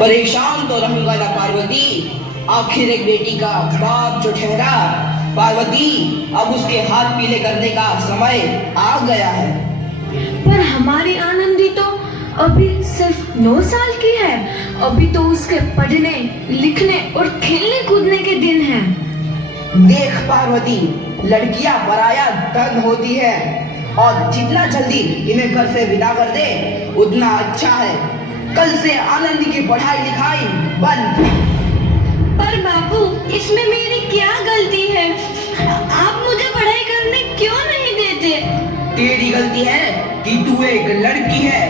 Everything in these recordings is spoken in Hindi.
परेशान तो रहूंगा ना पार्वती, आखिर एक बेटी का बाप जो ठहरा। पार्वती, अब उसके हाथ पीले करने का समय आ गया है। पर हमारी आनंदी तो अभी सिर्फ 9 साल की है। अभी तो उसके पढ़ने लिखने और खेलने कूदने के दिन हैं। देख पार्वती, लड़कियां पराया धन होती है और जितना जल्दी इन्हें घर से विदा कर दे उतना अच्छा है। कल से आनंदी की पढ़ाई लिखाई बंद। पर बापू, इसमें मेरी क्या गलती है? आप मुझे पढ़ाई करने क्यों नहीं देते? तेरी गलती है कि तू एक लड़की है।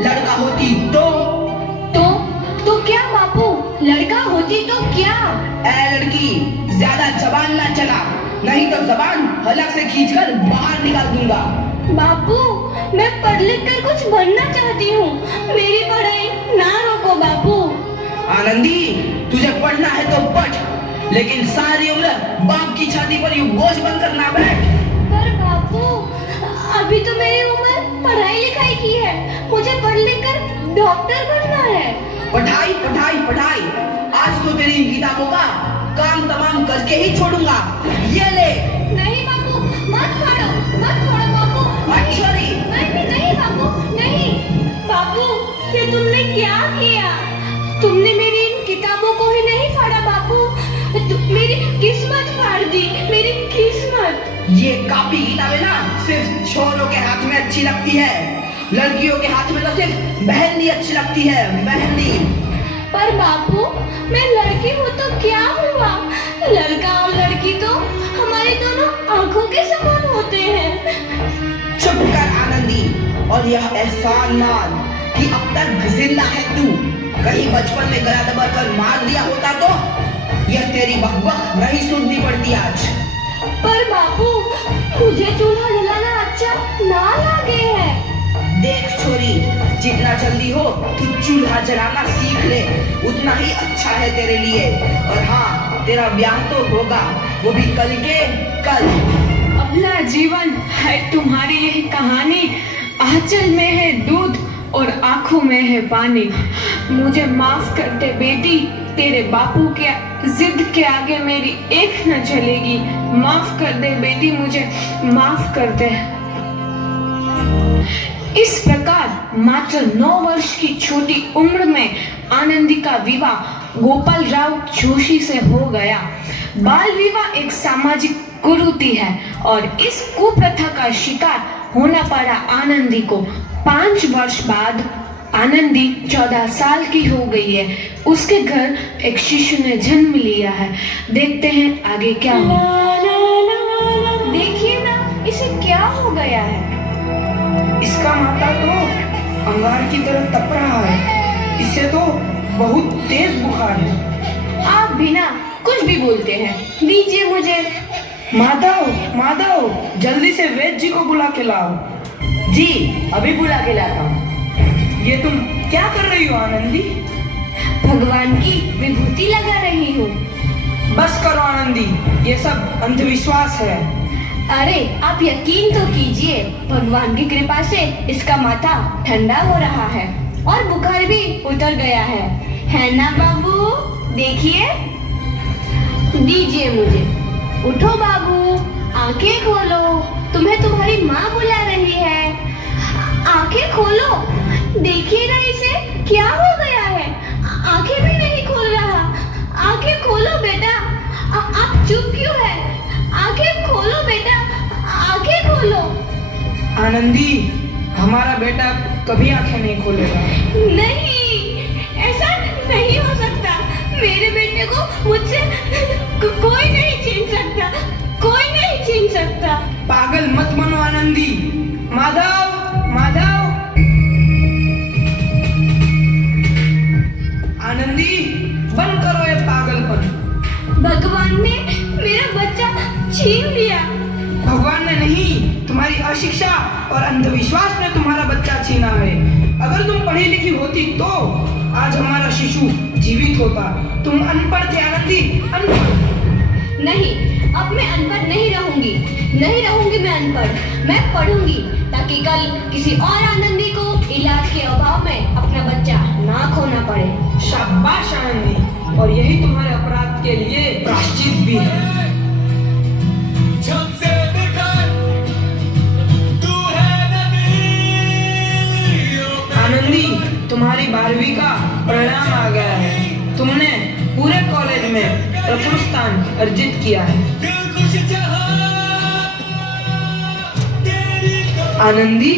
लड़का होती तो क्या बापू? लड़का होती तो क्या? ऐ लड़की, ज्यादा जबान ना चला, नहीं तो जबान हलक से खींचकर बाहर निकाल दूंगा। बापू, मैं पढ़ लिख कर कुछ बनना चाहती हूँ। मेरी पढ़ाई ना रोको बापू। आनंदी, तुझे पढ़ना है तो पढ़, लेकिन सारी उम्र बाप की छाती पर यूं बोझ बनकर ना बैठ। पर बापू, अभी तो मेरी उम्र पढ़ाई लिखाई की है। मुझे पढ़ लिख कर डॉक्टर बनना है। पढ़ाई पढ़ाई पढ़ाई, आज तो तेरी इन किताबों का काम तमाम करके ही छोड़ूंगा। ये ले। नहीं बापू, मत फाड़ो बापू। नहीं बापू, नहीं। बापू, ये तुमने क्या किया? तुमने मेरी इन किताबों को ही नहीं फाड़ा बापू, मेरी किस्मत फाड़ दी, मेरी किस्मत। ये कॉपी किताबें ना सिर्फ छोरों के हाथ में अच्छी लगती है, लड़कियों के हाथ में तो सिर्फ मेहंदी अच्छी लगती है, मेहंदी। पर बापू, मैं लड़की हूँ तो क्या हुआ? लड़का और लड़की तो हमारे दोनों आंखों के समान होते हैं। चुप कर आनंदी, और यह एहसान मान कि अब तक जिंदा है तू। कहीं बचपन में गला दबाकर मार दिया होता तो यह तेरी बकबक नहीं सुननी पड़ती आज। पर बापू, मुझे चूल्हा जलाना अच्छा ना लगे है। देख छोरी, जितना जल्दी हो तू चूल्हा जलाना सीख ले, उतना ही अच्छा है तेरे लिए। और हाँ, तेरा ब्याह तो होगा, वो भी कल के कल। अबला जीवन है तुम्हारी यही कहानी। आंचल में है दूध और आंखों में है पानी। मुझे माफ कर दे बेटी, तेरे बापू के जिद के आगे मेरी एक न चलेगी। माफ कर दे बेटी, मुझे माफ कर दे। इस प्रकार मात्र 9 वर्ष की छोटी उम्र में आनंदी का विवाह गोपाल राव जोशी से हो गया। बाल विवाह एक सामाजिक कुरीति है और इस कुप्रथा का शिकार होना पड़ा आनंदी को। 5 वर्ष बाद आनंदी 14 साल की हो गई है। उसके घर एक शिशु ने जन्म लिया है। देखते हैं आगे क्या हो। देखिए ना, इसे क्या हो गया है? इसका माथा तो अंगार की तरह तप रहा है। इससे तो बहुत तेज बुखार है। आप बिना कुछ भी बोलते हैं, दीजिए मुझे। माधव, जल्दी से वैद्य जी को बुला के लाओ। जी, अभी बुला के लाता हूँ। ये तुम क्या कर रही हो आनंदी? भगवान की विभूति लगा रही हूँ। बस करो आनंदी, ये सब अंधविश्वास है। अरे आप यकीन तो कीजिए, भगवान की कृपा से इसका माथा ठंडा हो रहा है और बुखार भी उतर गया है ना बाबू? देखिए, दीजिए मुझे। उठो बाबू, आंखें खोलो, तुम्हें तुम्हारी माँ बुला रही है। आंखें खोलो, देखिए ना इसे क्या हो गया है। आंखें भी नहीं खोल रहा। आंखें खोलो बेटा। आप चुप क्यों है? आंखें खोलो बेटा, आंखें खोलो। आनंदी, हमारा बेटा कभी आंखें नहीं खोलेगा। नहीं, ऐसा नहीं हो सकता। मेरे बेटे को मुझसे कोई नहीं छीन सकता, कोई नहीं छीन सकता। पागल मत बनो आनंदी। माधव, आनंदी, बंद करो ये पागलपन। भगवान ने मेरा बच्चा छीन लिया। भगवान ने नहीं, तुम्हारी अशिक्षा और अंधविश्वास ने तुम्हारा बच्चा छीना है। अगर तुम पढ़ी लिखी होती तो आज हमारा शिशु जीवित होता। तुम अनपढ़ थे आनंदी, अनपढ़। नहीं, अब मैं अनपढ़ नहीं रहूंगी मैं अनपढ़। मैं पढ़ूंगी ताकि कल किसी और आनंदी को इलाज के अभाव में अपना बच्चा ना खोना पड़े। शाबाश। यही तुम्हारे अपराध के लिए प्रायश्चित भी है। आनंदी, तुम्हारी 12वीं का परिणाम आ गया है। तुमने पूरे कॉलेज में प्रथम स्थान अर्जित किया है। आनंदी,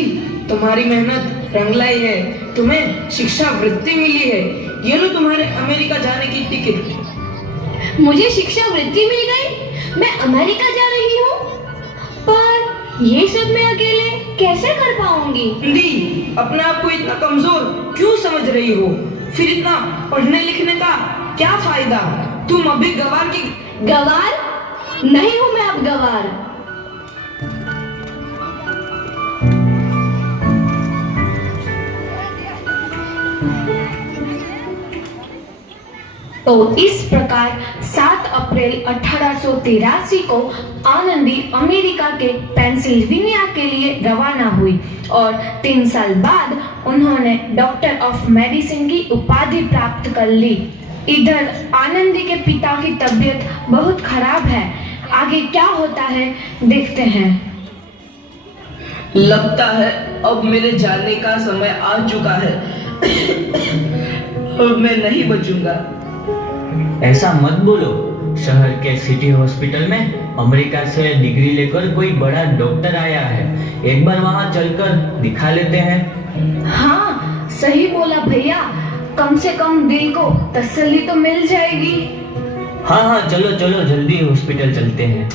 तुम्हारी मेहनत रंग लाई है। तुम्हें शिक्षा वृत्ति मिली है। ये लो तुम्हारे अमेरिका जाने की टिकट। मुझे शिक्षा वृत्ति मिल गई, मैं अमेरिका जा रही हूँ। पर ये सब मैं अकेले कैसे कर पाऊंगी? आनंदी, अपने आप को इतना कमजोर क्यों समझ रही हो? फिर इतना पढ़ने लिखने का क्या फायदा? तुम अभी गवार की गवार नहीं हूँ मैं अब गवार। तो इस प्रकार 7 अप्रैल 1883 को आनंदी अमेरिका के पेंसिल्वेनिया के लिए रवाना हुई और 3 साल बाद उन्होंने डॉक्टर ऑफ मेडिसिन की उपाधि प्राप्त कर ली। इधर आनंदी के पिता की तबीयत बहुत खराब है। आगे क्या होता है देखते हैं। लगता है अब मेरे जाने का समय आ चुका है। अब मैं नहीं बचूंगा। ऐसा मत बोलो। शहर के सिटी हॉस्पिटल में अमेरिका से डिग्री लेकर कोई बड़ा डॉक्टर आया है। एक बार वहां चलकर दिखा लेते हैं। हाँ, सही बोला भैया। कम से कम दिल को तसल्ली तो मिल जाएगी। हाँ हाँ, चलो चलो जल्दी हॉस्पिटल चलते हैं।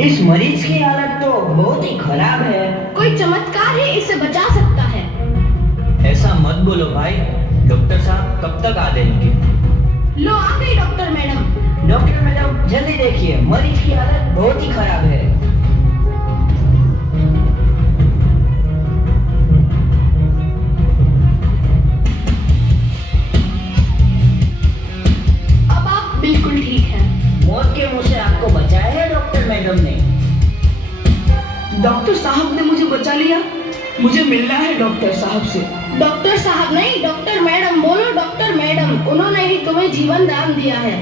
इस मरीज की हालत तो बहुत ही खराब है। कोई चमत्कार ही इसे बचा सकता है। ऐसा मत बोलो भाई। डॉक्टर साहब कब तक आ जाएंगे? लो आ गई डॉक्टर मैडम। डॉक्टर मैडम जल्दी देखिए, मरीज की हालत बहुत ही खराब है। अब आप बिल्कुल ठीक हैं। मौत के मुंह से आपको बचाया है डॉक्टर मैडम ने। डॉक्टर साहब ने मुझे बचा लिया। मुझे मिलना है डॉक्टर साहब से। डॉक्टर साहब नहीं, डॉक्टर मैडम बोलो। डॉक्टर मैडम, उन्होंने ही तुम्हें जीवन दान दिया है।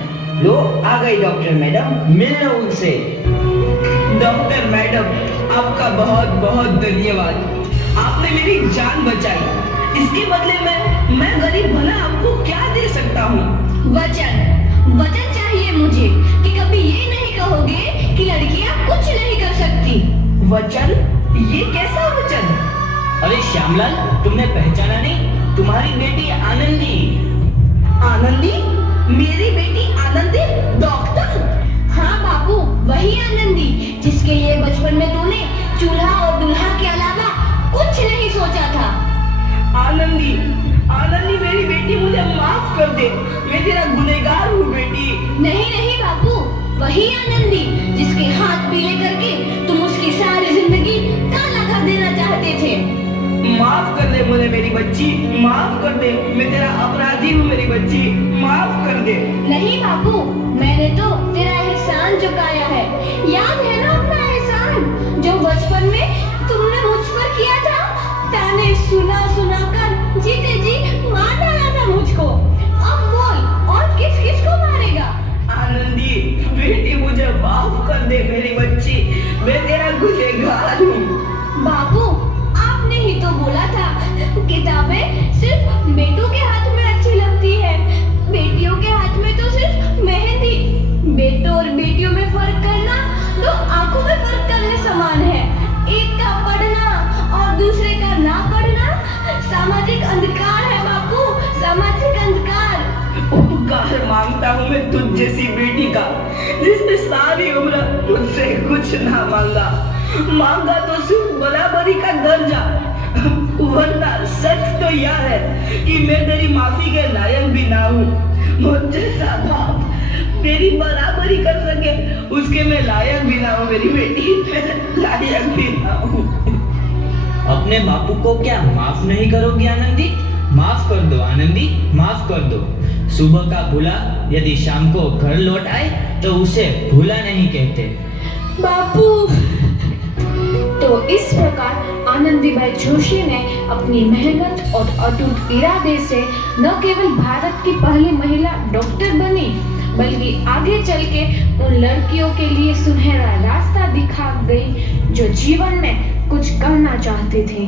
लो आ गई डॉक्टर मैडम, मिल लो उनसे। डॉक्टर मैडम, आपका बहुत बहुत धन्यवाद। आपने मेरी जान बचाई। इसके बदले में मैं गरीब भला आपको क्या दे सकता हूँ? वचन, वचन चाहिए मुझे कि कभी ये नहीं कहोगे कि लड़कियां कुछ नहीं कर सकती। वचन? ये कैसा वचन? अरे श्यामलाल, तुमने पहचाना नहीं? तुम्हारी बेटी आनंदी। आनंदी? मेरी बेटी आनंदी डॉक्टर? हाँ बाबू, वही आनंदी जिसके लिए बचपन में तूने चूल्हा और दूल्हा के अलावा कुछ नहीं सोचा था। आनंदी, आनंदी मेरी बेटी, मुझे माफ कर दे। मैं तेरा गुनहगार हूँ बेटी। नहीं नहीं बाबू, वही आनंदी जिसके हाथ पीले करके तुम उसकी सारी जिंदगी काला कर देना चाहते थे। माफ कर दे मुझे मेरी बच्ची, माफ कर दे। मैं तेरा अपराधी हूँ मेरी बच्ची, माफ कर दे। नहीं बाबू, मैंने तो तेरा एहसान चुकाया है। याद है ना अपना एहसान जो बचपन में तुमने मुझ पर किया था? ताने सुना सुना कर जीते जी मार डाला था मुझको। अब बोल, और किस किस को मारेगा? आनंदी बेटी, मुझे माफ कर दे मेरी बच्ची। मैं तेरा गुनहगार हूँ। बाबू, आपने ही तो बोला था किताबें सिर्फ बेटों के हाथ में अच्छी लगती है, बेटियों के हाथ में तो सिर्फ मेहंदी। बेटों और बेटियों में फर्क करना तो आंखों में फर्क करने समान है। एक का पढ़ना और दूसरे का ना पढ़ना सामाजिक अंधकार है बापू, सामाजिक अंधकार। उपकार मांगता हूँ मैं तुझ जैसी बेटी का, जिसने सारी उम्र मुझसे कुछ ना मांगा तो सिर्फ बराबरी का दर्जा। वरना सच तो यह है कि मैं तेरी माफी के लायक भी ना हूँ। मुझ जैसा बाप तेरी बराबरी कर सके, उसके मैं लायक भी ना हूँ मेरी बेटी, मैं लायक भी ना हूँ। अपने बापू को क्या माफ नहीं करोगी आनंदी? माफ कर दो आनंदी, माफ कर दो। सुबह का भूला यदि शाम को घर लौट आए तो उसे भूला नहीं कहते। बापू। तो इस प्रकार आनंदीबाई जोशी ने अपनी मेहनत और अटूट इरादे से न केवल भारत की पहली महिला डॉक्टर बनी, बल्कि आगे चल के उन लड़कियों के लिए सुनहरा रास्ता दिखा गई जो जीवन में कुछ करना चाहती थी।